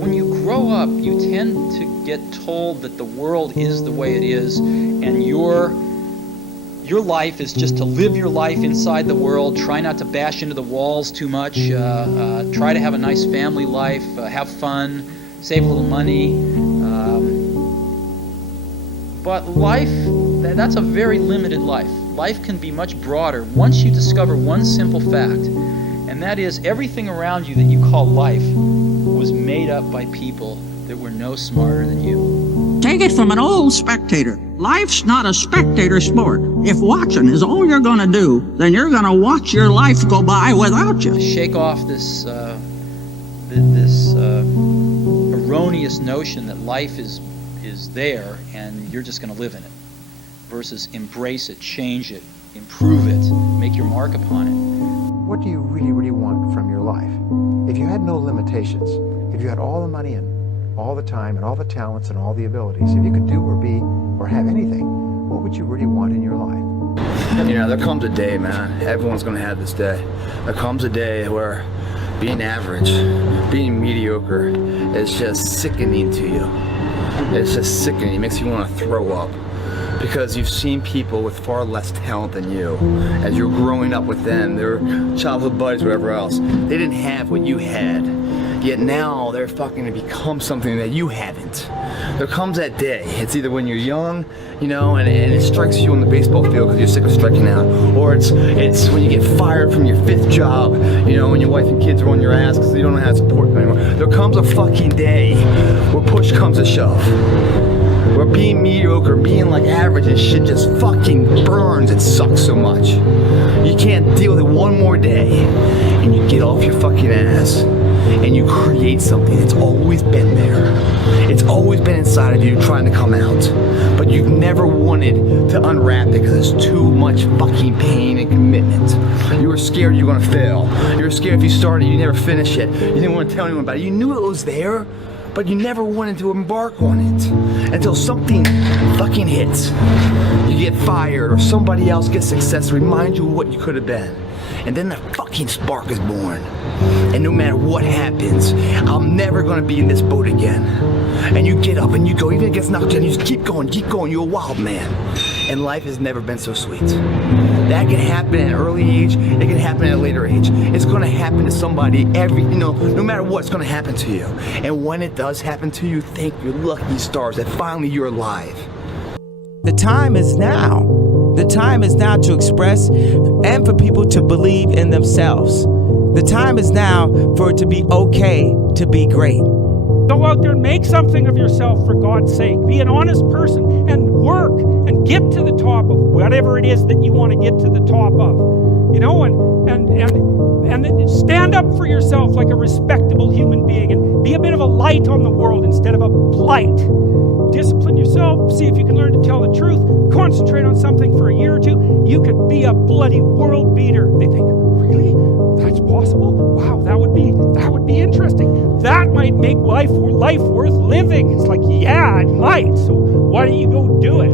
when you grow up, you tend to get told that the world is the way it is, and your life is just to live your life inside the world, try not to bash into the walls too much, try to have a nice family life, have fun, save a little money. But life, that's a very limited life. Life can be much broader once you discover one simple fact, and that is everything around you that you call life was made up by people that were no smarter than you. Take it from an old spectator. Life's not a spectator sport. If watching is all you're going to do, then you're going to watch your life go by without you. To shake off this erroneous notion that life is there and you're just going to live in it, versus embrace it, change it, improve it, make your mark upon it. What do you really, really want from your life? If you had no limitations, if you had all the money and all the time and all the talents and all the abilities, if you could do or be or have anything, what would you really want in your life? You know, there comes a day, man, everyone's gonna have this day. There comes a day where being average, being mediocre is just sickening to you. It's just sickening, it makes you want to throw up. Because you've seen people with far less talent than you. As you're growing up with them, their childhood buddies, whatever else, they didn't have what you had. Yet now they're fucking to become something that you haven't. There comes that day. It's either when you're young, you know, and it strikes you on the baseball field because you're sick of striking out, or it's when you get fired from your 5th job, you know, and your wife and kids are on your ass because you don't know how to support them anymore. There comes a fucking day where push comes to shove. Where being mediocre, being like average and shit just fucking burns. It sucks so much. You can't deal with it one more day, and you get off your fucking ass, and you create something that's always been there. It's always been inside of you trying to come out, but you've never wanted to unwrap it because it's too much fucking pain and commitment. You were scared you were gonna fail. You were scared if you started, you never finish it. You didn't want to tell anyone about it. You knew it was there, but you never wanted to embark on it until something fucking hits. You get fired or somebody else gets success, remind you of what you could have been. And then that fucking spark is born. And no matter what happens, I'm never gonna be in this boat again. And you get up and you go, even if it gets knocked down, you just keep going, you're a wild man. And life has never been so sweet. That can happen at an early age, it can happen at a later age. It's gonna happen to somebody no matter what, it's gonna happen to you. And when it does happen to you, thank your lucky stars that finally you're alive. The time is now. The time is now to express and for people to believe in themselves. The time is now for it to be okay to be great. Go out there and make something of yourself, for God's sake. Be an honest person and work and get to the top of whatever it is that you want to get to the top of. You know, and stand up for yourself like a respectable human being and be a bit of a light on the world instead of a blight. Discipline yourself, see if you can learn to tell the truth, concentrate on something for a year or two. You could be a bloody world beater. They think, really? That's possible? Wow, that would be interesting. That might make life worth living. It's like, yeah, it might. So why don't you go do it?